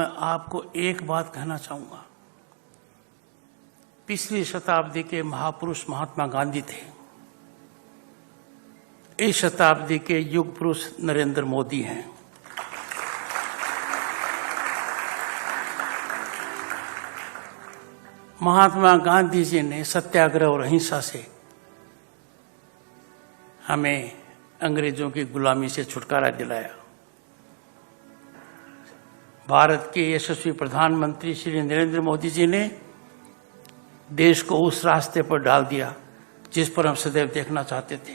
मैं आपको एक बात कहना चाहूंगा। पिछली शताब्दी के महापुरुष महात्मा गांधी थे। इस शताब्दी के युग पुरुष नरेंद्र मोदी हैं। महात्मा गांधी जी ने सत्याग्रह और अहिंसा से हमें अंग्रेजों की गुलामी से छुटकारा दिलाया। भारत के यशस्वी प्रधानमंत्री श्री नरेंद्र मोदी जी ने देश को उस रास्ते पर डाल दिया जिस पर हम सदैव देखना चाहते थे।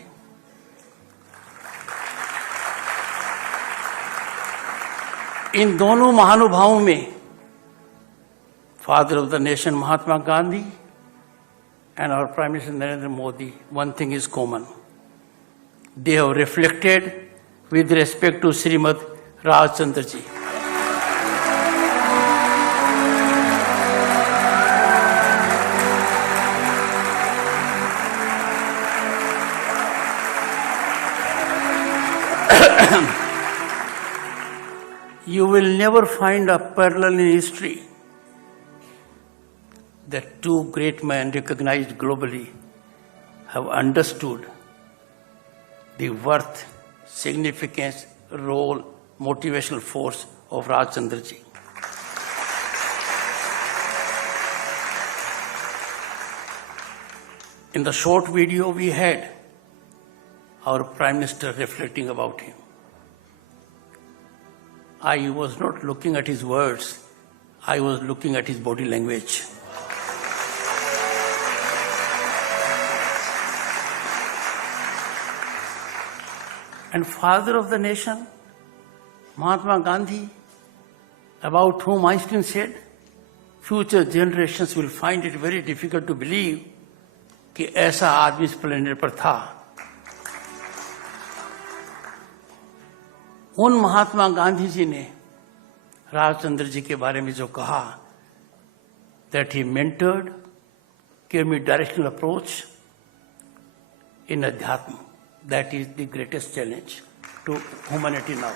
इन दोनों महानुभावों में father of the nation Mahatma Gandhi and our Prime Minister Narendra Modi, one thing is common. They have reflected with respect to Shrimad Rajchandra ji. You will never find a parallel in history that two great men recognized globally have understood the worth, significance, role, motivational force of Rajchandra ji. In the short video we had our Prime Minister reflecting about him. I was not looking at his words, I was looking at his body language. And father of the nation, Mahatma Gandhi, about whom Einstein said, future generations will find it very difficult to believe कि ऐसा आदमी इस planet पर था। उन महात्मा गांधी जी ने राजचंद्र जी के बारे में जो कहा, that he mentored, gave me directional approach in Adhyatma. That is the greatest challenge to humanity now.